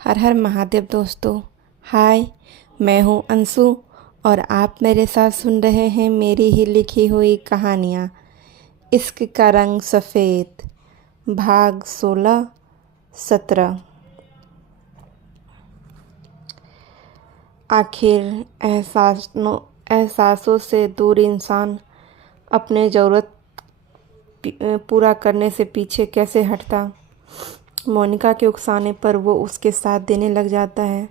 हर हर महादेव दोस्तों। हाय, मैं हूँ अंशु और आप मेरे साथ सुन रहे हैं मेरी ही लिखी हुई कहानियाँ। इश्क का रंग सफ़ेद, भाग 16-17। आखिर एहसासों से दूर इंसान अपने ज़रूरत पूरा करने से पीछे कैसे हटता। मोनिका के उकसाने पर वो उसके साथ देने लग जाता है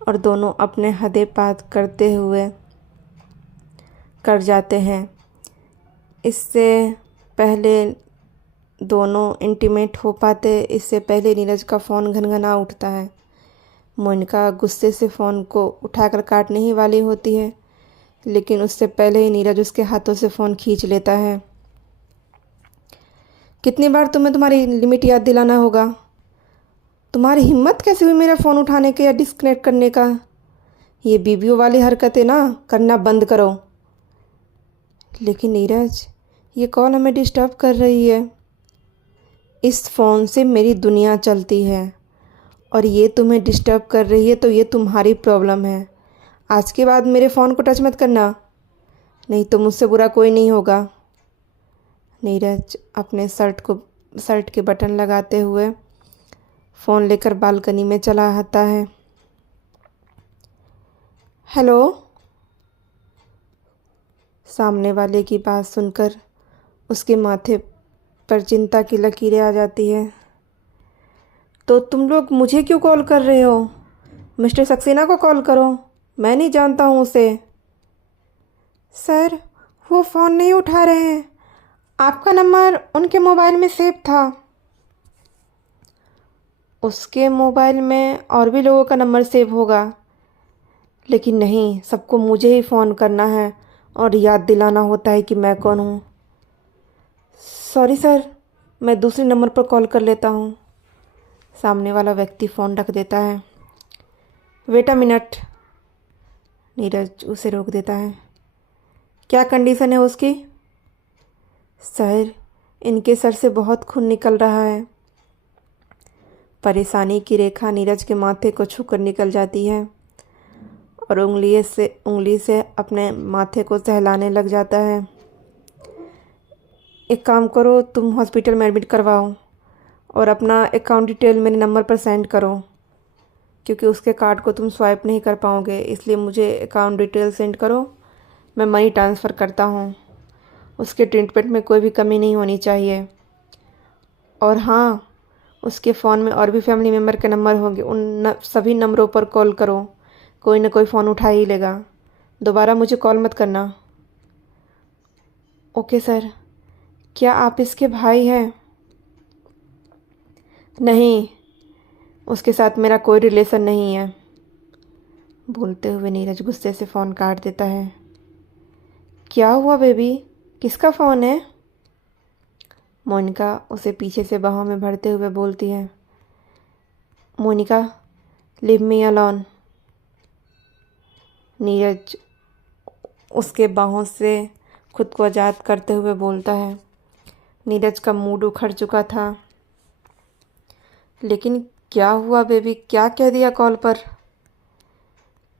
और दोनों अपने हदें पार करते हुए कर जाते हैं। इससे पहले दोनों इंटीमेट हो पाते, इससे पहले नीरज का फ़ोन घनघना उठता है। मोनिका गुस्से से फ़ोन को उठाकर काटने ही वाली होती है, लेकिन उससे पहले ही नीरज उसके हाथों से फ़ोन खींच लेता है। कितनी बार तुम्हें तुम्हारी लिमिट याद दिलाना होगा? तुम्हारी हिम्मत कैसे हुई मेरा फ़ोन उठाने के या डिस्कनेक्ट करने का? ये बीबियों वाली हरकतें ना करना बंद करो। लेकिन नीरज, ये कॉल हमें डिस्टर्ब कर रही है। इस फ़ोन से मेरी दुनिया चलती है और ये तुम्हें डिस्टर्ब कर रही है तो ये तुम्हारी प्रॉब्लम है। आज के बाद मेरे फ़ोन को टच मत करना, नहीं तो मुझसे बुरा कोई नहीं होगा। नीरज अपने शर्ट के बटन लगाते हुए फ़ोन लेकर बालकनी में चला आता है। हेलो। सामने वाले की बात सुनकर उसके माथे पर चिंता की लकीरें आ जाती है। तो तुम लोग मुझे क्यों कॉल कर रहे हो? मिस्टर सक्सेना को कॉल करो, मैं नहीं जानता हूँ उसे। सर, वो फ़ोन नहीं उठा रहे हैं। आपका नंबर उनके मोबाइल में सेव था। उसके मोबाइल में और भी लोगों का नंबर सेव होगा, लेकिन नहीं, सबको मुझे ही फ़ोन करना है और याद दिलाना होता है कि मैं कौन हूँ। सॉरी सर, मैं दूसरे नंबर पर कॉल कर लेता हूँ। सामने वाला व्यक्ति फ़ोन रख देता है। वेट अ मिनट, नीरज उसे रोक देता है। क्या कंडीशन है उसकी? सर, इनके सर से बहुत खून निकल रहा है। परेशानी की रेखा नीरज के माथे को छूकर निकल जाती है और उंगली से अपने माथे को सहलाने लग जाता है। एक काम करो, तुम हॉस्पिटल में एडमिट करवाओ और अपना अकाउंट डिटेल मेरे नंबर पर सेंड करो, क्योंकि उसके कार्ड को तुम स्वाइप नहीं कर पाओगे, इसलिए मुझे अकाउंट डिटेल सेंड करो, मैं मनी ट्रांसफ़र करता हूँ। उसके ट्रीटमेंट में कोई भी कमी नहीं होनी चाहिए। और हाँ, उसके फ़ोन में और भी फैमिली मेम्बर के नंबर होंगे, उन सभी नंबरों पर कॉल करो, कोई ना कोई फ़ोन उठा ही लेगा। दोबारा मुझे कॉल मत करना। Okay sir. क्या आप इसके भाई हैं? नहीं, उसके साथ मेरा कोई रिलेशन नहीं है। बोलते हुए नीरज गुस्से से फ़ोन काट देता है। क्या हुआ बेबी, किसका फ़ोन है? मोनिका उसे पीछे से बाहों में भरते हुए बोलती है। Monica, leave me alone. Neeraj उसके बाहों से खुद को आज़ाद करते हुए बोलता है। नीरज का मूड उखड़ चुका था। लेकिन क्या हुआ बेबी, क्या कह दिया कॉल पर?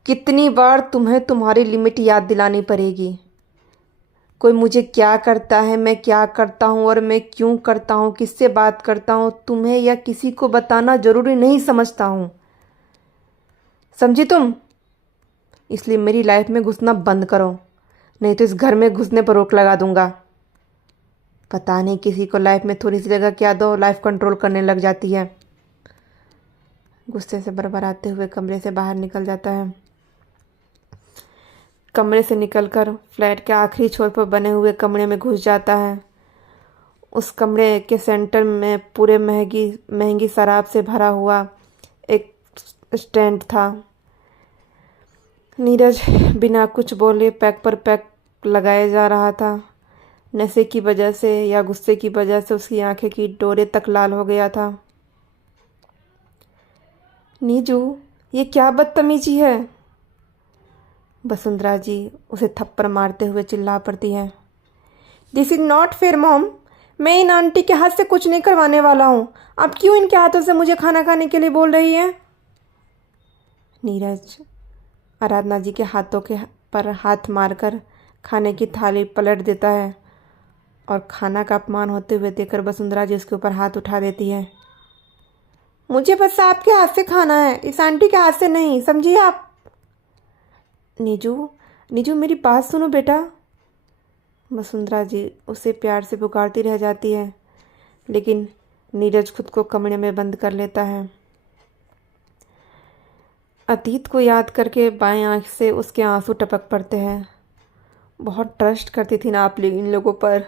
कितनी बार तुम्हें तुम्हारी लिमिट याद दिलानी पड़ेगी? कोई मुझे क्या करता है, मैं क्या करता हूँ और मैं क्यों करता हूँ, किससे बात करता हूँ, तुम्हें या किसी को बताना ज़रूरी नहीं समझता हूँ, समझी तुम? इसलिए मेरी लाइफ में घुसना बंद करो, नहीं तो इस घर में घुसने पर रोक लगा दूंगा। पता नहीं किसी को लाइफ में थोड़ी सी जगह क्या दो, लाइफ कंट्रोल करने लग जाती है। गुस्से से बरबराते हुए कमरे से बाहर निकल जाता है। कमरे से निकलकर फ्लैट के आखिरी छोर पर बने हुए कमरे में घुस जाता है। उस कमरे के सेंटर में पूरे महंगी शराब से भरा हुआ एक स्टैंड था। नीरज बिना कुछ बोले पैक पर पैक लगाए जा रहा था। नशे की वजह से या गुस्से की वजह से उसकी आंखें की डोरे तक लाल हो गया था। नीजू, ये क्या बदतमीजी है? वसुंधरा जी उसे थप्पड़ मारते हुए चिल्ला पड़ती है। This is not fair mom, मैं इन आंटी के हाथ से कुछ नहीं करवाने वाला हूँ। आप क्यों इनके हाथों से मुझे खाना खाने के लिए बोल रही हैं? नीरज आराधना जी के हाथों के पर हाथ मारकर खाने की थाली पलट देता है और खाना का अपमान होते हुए देखकर वसुंधरा जी उसके ऊपर हाथ उठा देती है। मुझे बस आपके हाथ से खाना है, इस आंटी के हाथ से नहीं, समझिए आप। नीजू, नीजू मेरी बात सुनो बेटा। वसुंधरा जी उसे प्यार से पुकारती रह जाती है, लेकिन नीरज खुद को कमरे में बंद कर लेता है। अतीत को याद करके बाएं आंख से उसके आंसू टपक पड़ते हैं। बहुत ट्रस्ट करती थी ना आप इन लोगों पर।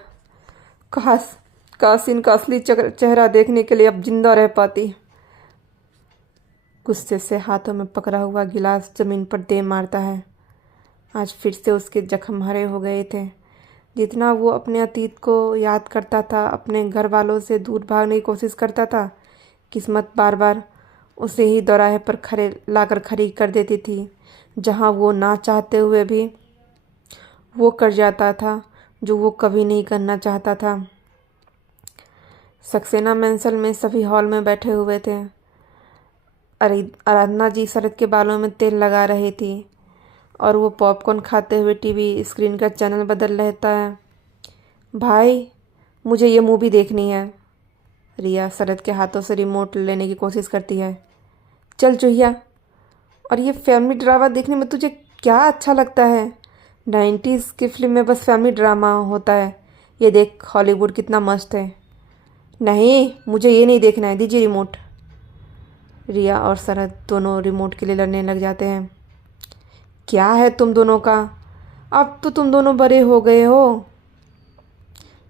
काश काश इनका असली चेहरा देखने के लिए अब जिंदा रह पाती। गुस्से से हाथों में पकड़ा हुआ गिलास जमीन पर दे मारता है। आज फिर से उसके जख्म हरे हो गए थे। जितना वो अपने अतीत को याद करता था, अपने घर वालों से दूर भागने की कोशिश करता था, किस्मत बार बार उसे ही दोराहे पर खड़ी कर देती थी, जहाँ वो ना चाहते हुए भी वो कर जाता था जो वो कभी नहीं करना चाहता था। सक्सेना मेंसल में सभी हॉल में बैठे हुए थे। आराधना जी शरद के बालों में तेल लगा रही थी और वो पॉपकॉर्न खाते हुए टीवी स्क्रीन का चैनल बदल रहता है। भाई, मुझे ये मूवी देखनी है। रिया शरद के हाथों से रिमोट लेने की कोशिश करती है। चल चूहिया, और ये फैमिली ड्रामा देखने में तुझे क्या अच्छा लगता है? 90s की फिल्म में बस फैमिली ड्रामा होता है, ये देख हॉलीवुड कितना मस्त है। नहीं, मुझे ये नहीं देखना है, दीजिए रिमोट। रिया और शरद दोनों रिमोट के लिए लड़ने लग जाते हैं। क्या है तुम दोनों का? अब तो तुम दोनों बड़े हो गए हो।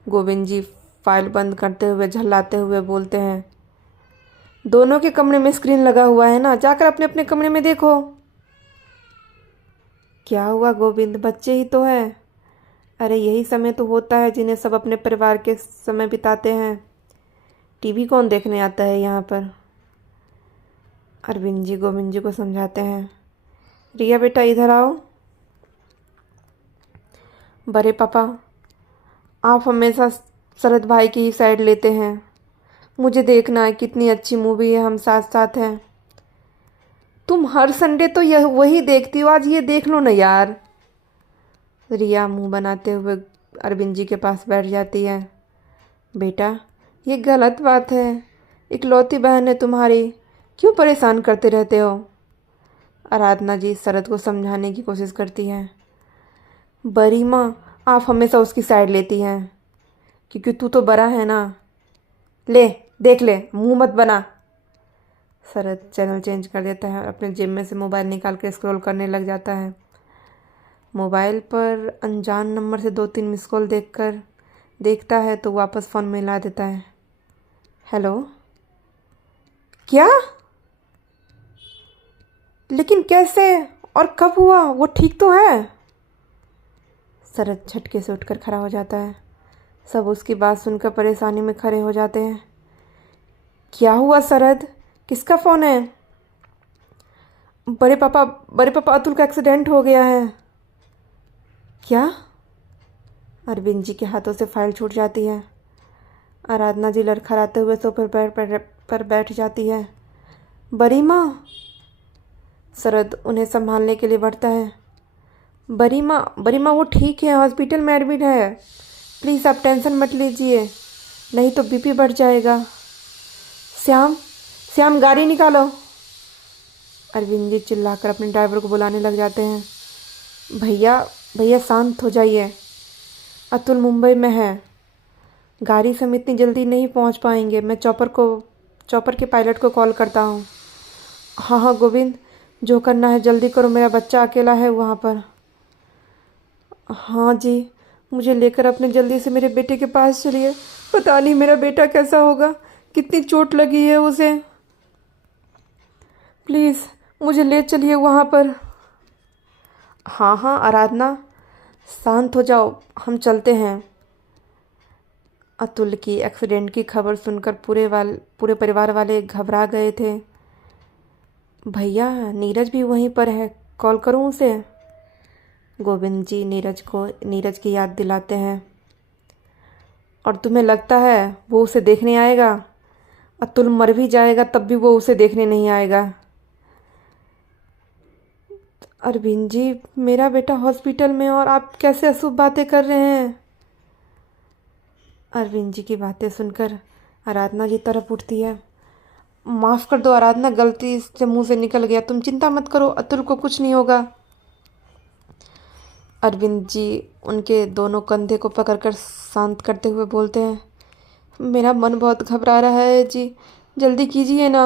गोविंद जी फाइल बंद करते हुए झल्लाते हुए बोलते हैं। दोनों के कमरे में स्क्रीन लगा हुआ है ना, जाकर अपने अपने कमरे में देखो। क्या हुआ गोविंद, बच्चे ही तो हैं। अरे यही समय तो होता है जिन्हें सब अपने परिवार के समय बिताते हैं। टीवी कौन देखने आता है यहाँ पर? अरविंद जी गोविंद जी को समझाते हैं। रिया बेटा इधर आओ। बड़े पापा, आप हमेशा शरद भाई की ही साइड लेते हैं। मुझे देखना है, कितनी अच्छी मूवी है, हम साथ साथ हैं। तुम हर संडे तो यह वही देखती हो, आज ये देख लो ना यार। रिया मुंह बनाते हुए अरविंद जी के पास बैठ जाती है। बेटा, ये गलत बात है, इकलौती बहन है तुम्हारी, क्यों परेशान करते रहते हो? आराधना जी शरद को समझाने की कोशिश करती है। बड़ी माँ, आप हमेशा उसकी साइड लेती हैं, क्योंकि तू तो बड़ा है ना। ले देख ले, मुंह मत बना। शरद चैनल चेंज कर देता है और अपने जेब में से मोबाइल निकाल कर स्क्रॉल करने लग जाता है। मोबाइल पर अनजान नंबर से 2-3 मिस कॉल देखता है तो वापस फ़ोन मिला देता है। हेलो? क्या? लेकिन कैसे और कब हुआ? वो ठीक तो है? शरद झटके से उठकर खड़ा हो जाता है। सब उसकी बात सुनकर परेशानी में खड़े हो जाते हैं। क्या हुआ शरद, किसका फ़ोन है? बड़े पापा अतुल का एक्सीडेंट हो गया है। क्या? अरविंद जी के हाथों से फाइल छूट जाती है। आराधना जी लड़खड़ाते हुए सोफे पर बैठ जाती है। बड़ी माँ? शरद उन्हें संभालने के लिए बढ़ता है। बड़ी माँ वो ठीक है, हॉस्पिटल में एडमिट है। प्लीज़ आप टेंशन मत लीजिए, नहीं तो बीपी बढ़ जाएगा। श्याम गाड़ी निकालो। अरविंद जी चिल्लाकर अपने ड्राइवर को बुलाने लग जाते हैं। भैया शांत हो जाइए, अतुल मुंबई में है, गाड़ी से हम इतनी जल्दी नहीं पहुंच पाएंगे। मैं चॉपर के पायलट को कॉल करता हूं। हाँ गोविंद, जो करना है जल्दी करो, मेरा बच्चा अकेला है वहाँ पर। हाँ जी, मुझे लेकर अपने जल्दी से मेरे बेटे के पास चलिए। पता नहीं मेरा बेटा कैसा होगा, कितनी चोट लगी है उसे। प्लीज़ मुझे ले चलिए वहाँ पर। हाँ आराधना, शांत हो जाओ, हम चलते हैं। अतुल की एक्सीडेंट की खबर सुनकर पूरे परिवार वाले घबरा गए थे। भैया, नीरज भी वहीं पर है, कॉल करूं उसे? गोविंद जी नीरज की याद दिलाते हैं। और तुम्हें लगता है वो उसे देखने आएगा? अतुल मर भी जाएगा तब भी वो उसे देखने नहीं आएगा। अरविंद जी, मेरा बेटा हॉस्पिटल में और आप कैसे अशुभ बातें कर रहे हैं। अरविंद जी की बातें सुनकर आराधना जी तरफ उठती है। माफ़ कर दो आराधना, गलती से मुंह से निकल गया, तुम चिंता मत करो, अतुल को कुछ नहीं होगा। अरविंद जी उनके दोनों कंधे को पकड़कर शांत करते हुए बोलते हैं, मेरा मन बहुत घबरा रहा है जी, जल्दी कीजिए ना।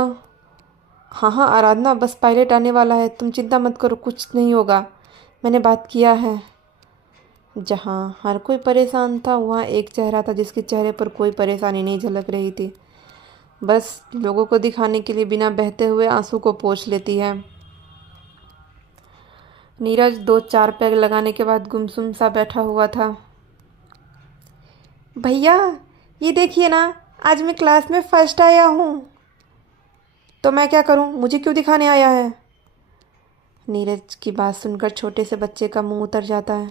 हाँ हाँ आराधना, बस पायलट आने वाला है, तुम चिंता मत करो, कुछ नहीं होगा, मैंने बात किया है। जहाँ हर कोई परेशान था वहाँ एक चेहरा था जिसके चेहरे पर कोई परेशानी नहीं झलक रही थी, बस लोगों को दिखाने के लिए बिना बहते हुए आंसू को पोंछ लेती है। नीरज 2-4 पैग लगाने के बाद गुमसुम सा बैठा हुआ था। भैया ये देखिए ना, आज मैं क्लास में फर्स्ट आया हूँ। तो मैं क्या करूँ, मुझे क्यों दिखाने आया है। नीरज की बात सुनकर छोटे से बच्चे का मुंह उतर जाता है।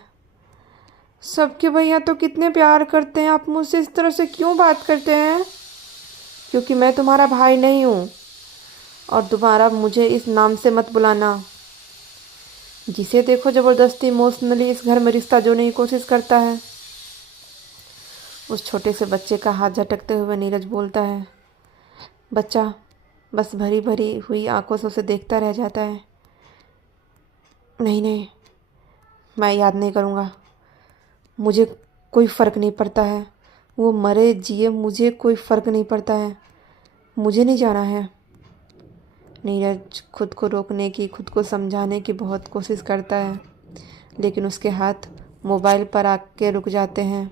सबके भैया तो कितने प्यार करते हैं, आप मुझसे इस तरह से क्यों बात करते हैं। क्योंकि मैं तुम्हारा भाई नहीं हूँ और दोबारा मुझे इस नाम से मत बुलाना। जिसे देखो ज़बरदस्ती इमोशनली इस घर में रिश्ता जोड़ने की कोशिश करता है। उस छोटे से बच्चे का हाथ झटकते हुए नीरज बोलता है। बच्चा बस भरी भरी हुई आंखों से उसे देखता रह जाता है। नहीं नहीं, मैं याद नहीं करूँगा, मुझे कोई फ़र्क नहीं पड़ता है, वो मरे जिए मुझे कोई फ़र्क नहीं पड़ता है, मुझे नहीं जाना है। नीरज खुद को रोकने की, खुद को समझाने की बहुत कोशिश करता है, लेकिन उसके हाथ मोबाइल पर आके रुक जाते हैं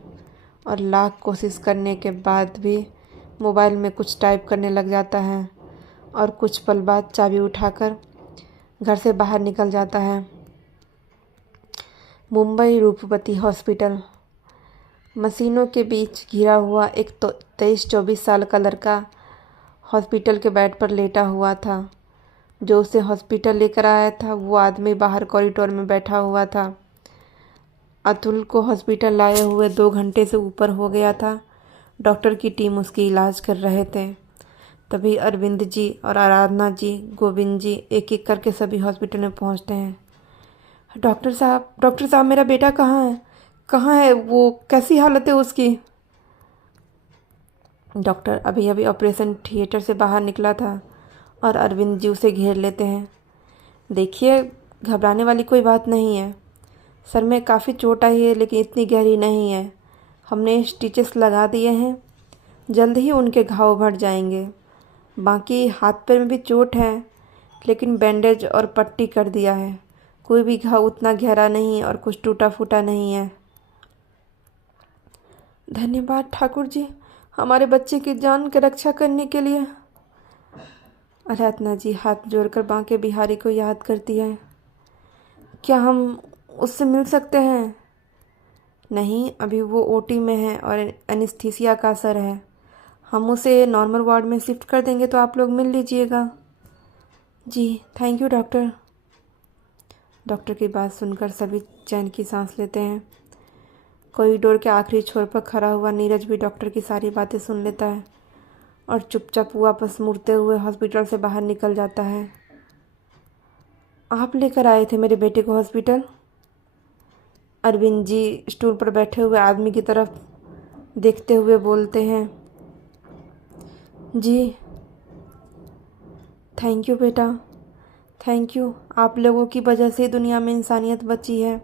और लाख कोशिश करने के बाद भी मोबाइल में कुछ टाइप करने लग जाता है और कुछ पल बाद चाबी उठाकर घर से बाहर निकल जाता है। मुंबई रूपवती हॉस्पिटल। मशीनों के बीच घिरा हुआ एक 23-24 साल का लड़का हॉस्पिटल के बेड पर लेटा हुआ था। जो उसे हॉस्पिटल लेकर आया था वो आदमी बाहर कॉरिडोर में बैठा हुआ था। अतुल को हॉस्पिटल लाए हुए 2 घंटे से ऊपर हो गया था। डॉक्टर की टीम उसकी इलाज कर रहे थे। तभी अरविंद जी और आराधना जी, गोविंद जी एक एक करके सभी हॉस्पिटल में पहुंचते हैं। डॉक्टर साहब मेरा बेटा कहाँ है, कहाँ है वो, कैसी हालत है उसकी। डॉक्टर अभी अभी ऑपरेशन थिएटर से बाहर निकला था और अरविंद जी उसे घेर लेते हैं। देखिए, घबराने वाली कोई बात नहीं है, सर में काफ़ी चोट आई है लेकिन इतनी गहरी नहीं है। हमने स्टिचेस लगा दिए हैं, जल्द ही उनके घाव भर जाएंगे। बाकी हाथ पैर में भी चोट है लेकिन बैंडेज और पट्टी कर दिया है, कोई भी घाव उतना गहरा नहीं और कुछ टूटा फूटा नहीं है। धन्यवाद ठाकुर जी, हमारे बच्चे की जान की रक्षा करने के लिए। आराधना जी हाथ जोड़कर बांके बिहारी को याद करती है। क्या हम उससे मिल सकते हैं। नहीं, अभी वो ओटी में है और एनेस्थीसिया का असर है, हम उसे नॉर्मल वार्ड में शिफ्ट कर देंगे तो आप लोग मिल लीजिएगा। जी थैंक यू डॉक्टर। डॉक्टर की बात सुनकर सभी चैन की सांस लेते हैं। कॉरिडोर के आखिरी छोर पर खड़ा हुआ नीरज भी डॉक्टर की सारी बातें सुन लेता है और चुपचाप वापस मुड़ते हुए हॉस्पिटल से बाहर निकल जाता है। आप लेकर आए थे मेरे बेटे को हॉस्पिटल। अरविंद जी स्टूल पर बैठे हुए आदमी की तरफ देखते हुए बोलते हैं। जी थैंक यू बेटा, थैंक यू, आप लोगों की वजह से दुनिया में इंसानियत बची है,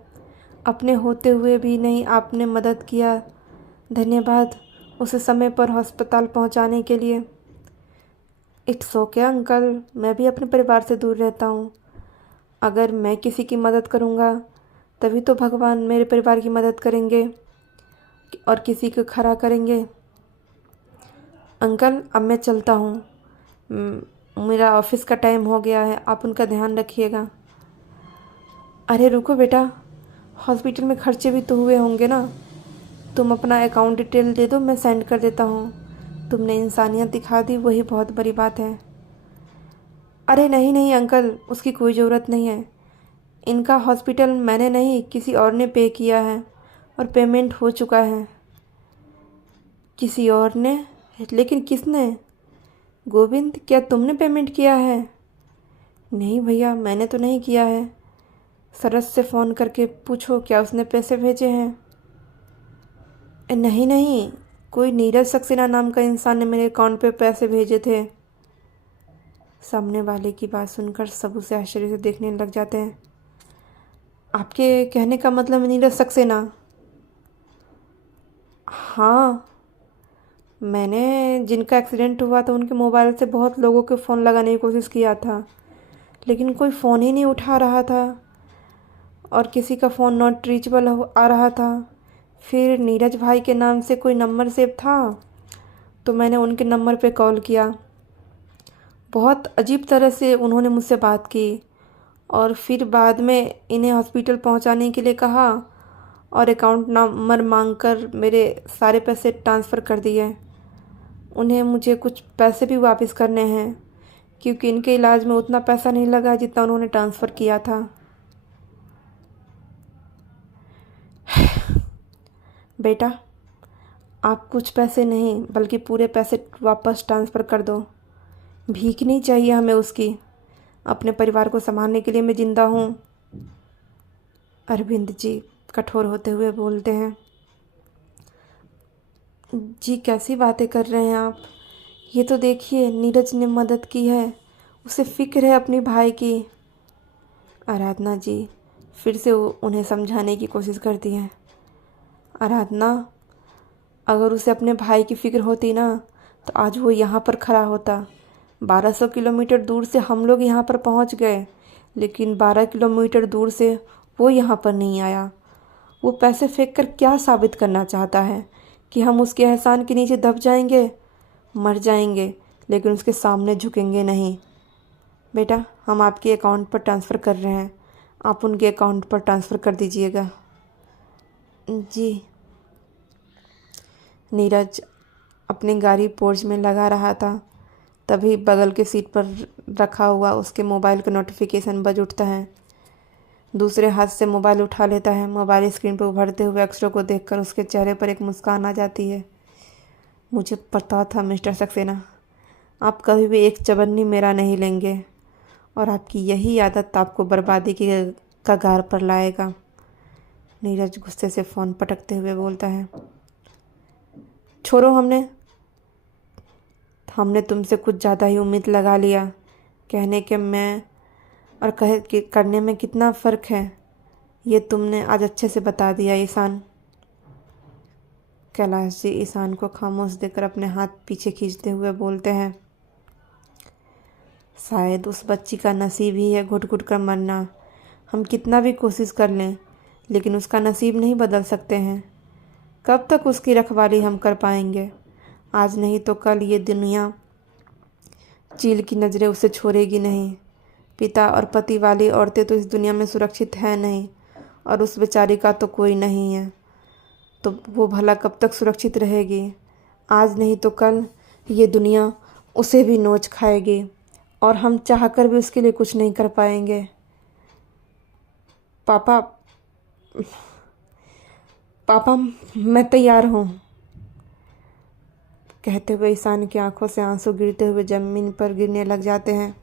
अपने होते हुए भी नहीं आपने मदद किया, धन्यवाद उसे समय पर अस्पताल पहुंचाने के लिए। इट्स ओके अंकल, मैं भी अपने परिवार से दूर रहता हूँ, अगर मैं किसी की मदद करूँगा तभी तो भगवान मेरे परिवार की मदद करेंगे और किसी को खड़ा करेंगे। अंकल अब मैं चलता हूँ, मेरा ऑफिस का टाइम हो गया है, आप उनका ध्यान रखिएगा। अरे रुको बेटा, हॉस्पिटल में खर्चे भी तो हुए होंगे ना, तुम अपना अकाउंट डिटेल दे दो, मैं सेंड कर देता हूँ। तुमने इंसानियत दिखा दी, वही बहुत बड़ी बात है। अरे नहीं नहीं अंकल, उसकी कोई ज़रूरत नहीं है, इनका हॉस्पिटल मैंने नहीं किसी और ने पे किया है और पेमेंट हो चुका है। किसी और ने? लेकिन किसने? गोविंद क्या तुमने पेमेंट किया है? नहीं भैया, मैंने तो नहीं किया है। सरस से फ़ोन करके पूछो क्या उसने पैसे भेजे हैं। नहीं नहीं, कोई नीरज सक्सेना नाम का इंसान ने मेरे अकाउंट पे पैसे भेजे थे। सामने वाले की बात सुनकर सब उसे आश्चर्य से देखने लग जाते हैं। आपके कहने का मतलब नीरज सक्सेना? हाँ, मैंने जिनका एक्सीडेंट हुआ था उनके मोबाइल से बहुत लोगों के फ़ोन लगाने की कोशिश किया था, लेकिन कोई फ़ोन ही नहीं उठा रहा था और किसी का फ़ोन नॉट रीचेबल आ रहा था। फिर नीरज भाई के नाम से कोई नंबर सेव था, तो मैंने उनके नंबर पे कॉल किया। बहुत अजीब तरह से उन्होंने मुझसे बात की और फिर बाद में इन्हें हॉस्पिटल पहुंचाने के लिए कहा और अकाउंट नंबर मांगकर मेरे सारे पैसे ट्रांसफ़र कर दिए। उन्हें मुझे कुछ पैसे भी वापस करने हैं, क्योंकि इनके इलाज में उतना पैसा नहीं लगा जितना उन्होंने ट्रांसफ़र किया था। बेटा, आप कुछ पैसे नहीं बल्कि पूरे पैसे वापस ट्रांसफ़र कर दो। भीख नहीं चाहिए हमें उसकी। अपने परिवार को संभालने के लिए मैं ज़िंदा हूँ। अरविंद जी कठोर होते हुए बोलते हैं। जी कैसी बातें कर रहे हैं आप? ये तो देखिए, नीरज ने मदद की है, उसे फ़िक्र है अपनी भाई की। आराधना जी फिर से उन्हें समझाने की कोशिश करती हैं। आराधना, अगर उसे अपने भाई की फ़िक्र होती ना तो आज वो यहाँ पर खड़ा होता। 1200 किलोमीटर दूर से हम लोग यहाँ पर पहुँच गए, लेकिन 12 किलोमीटर दूर से वो यहाँ पर नहीं आया। वो पैसे फेंक कर क्या साबित करना चाहता है कि हम उसके एहसान के नीचे दब जाएंगे, मर जाएंगे, लेकिन उसके सामने झुकेंगे नहीं। बेटा, हम आपके अकाउंट पर ट्रांसफ़र कर रहे हैं, आप उनके अकाउंट पर ट्रांसफ़र कर दीजिएगा। जी। नीरज अपनी गाड़ी पोर्च में लगा रहा था, तभी बगल के सीट पर रखा हुआ उसके मोबाइल का नोटिफिकेशन बज उठता है। दूसरे हाथ से मोबाइल उठा लेता है। मोबाइल स्क्रीन पर उभरते हुए अक्षरों को देखकर उसके चेहरे पर एक मुस्कान आ जाती है। मुझे पता था मिस्टर सक्सेना, आप कभी भी एक चवन्नी मेरा नहीं लेंगे और आपकी यही आदत आपको बर्बादी की कगार पर लाएगा। नीरज गुस्से से फ़ोन पटकते हुए बोलता है। छोड़ो, हमने तुमसे कुछ ज़्यादा ही उम्मीद लगा लिया। कहने के मैं और कहे कि करने में कितना फ़र्क है, ये तुमने आज अच्छे से बता दिया ईशान। कैलाश जी ईशान को खामोश देकर अपने हाथ पीछे खींचते हुए बोलते हैं। शायद उस बच्ची का नसीब ही है घुट घुट कर मरना। हम कितना भी कोशिश कर लें, लेकिन उसका नसीब नहीं बदल सकते हैं। कब तक उसकी रखवाली हम कर पाएंगे? आज नहीं तो कल ये दुनिया चील की नज़रें उसे छोड़ेगी नहीं। पिता और पति वाली औरतें तो इस दुनिया में सुरक्षित हैं नहीं, और उस बेचारी का तो कोई नहीं है, तो वो भला कब तक सुरक्षित रहेगी? आज नहीं तो कल ये दुनिया उसे भी नोच खाएगी और हम चाहकर भी उसके लिए कुछ नहीं कर पाएंगे। पापा, पापा मैं तैयार हूँ। कहते हुए ईशान की आंखों से आंसू गिरते हुए ज़मीन पर गिरने लग जाते हैं।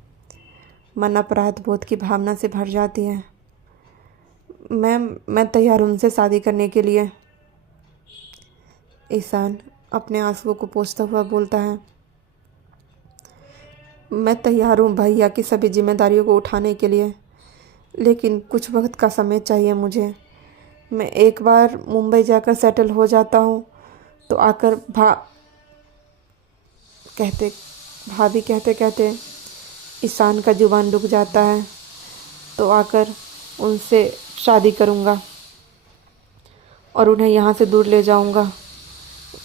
मन अपराध बोध की भावना से भर जाती है। मैं तैयार हूँ उनसे शादी करने के लिए। ईशान अपने आंसुओं को पोंछता हुआ बोलता है। मैं तैयार हूँ भैया की सभी जिम्मेदारियों को उठाने के लिए, लेकिन कुछ वक्त का समय चाहिए मुझे। मैं एक बार मुंबई जाकर सेटल हो जाता हूँ तो आकर भाभी कहते कहते ईशान का जुबान रुक जाता है, तो आकर उनसे शादी करूँगा और उन्हें यहाँ से दूर ले जाऊँगा।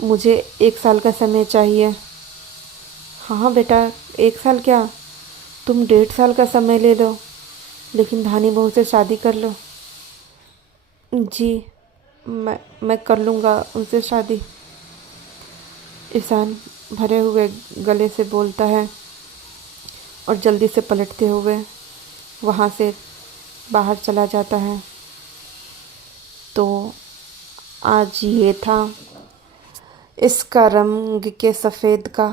मुझे 1 साल का समय चाहिए। हाँ बेटा, 1 साल क्या, तुम 1.5 साल का समय ले लो, लेकिन धानी बहू से शादी कर लो। जी, मैं कर लूँगा उनसे शादी। ईशान भरे हुए गले से बोलता है और जल्दी से पलटते हुए वहाँ से बाहर चला जाता है। तो आज ये था इसका रंग के सफ़ेद का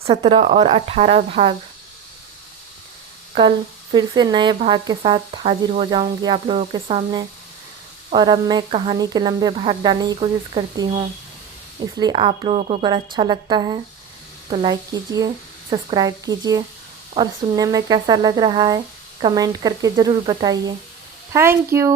17 और 18 भाग। कल फिर से नए भाग के साथ हाजिर हो जाऊंगी आप लोगों के सामने। और अब मैं कहानी के लंबे भाग डालने की कोशिश करती हूँ, इसलिए आप लोगों को अगर अच्छा लगता है तो लाइक कीजिए, सब्सक्राइब कीजिए और सुनने में कैसा लग रहा है कमेंट करके ज़रूर बताइए। Thank you.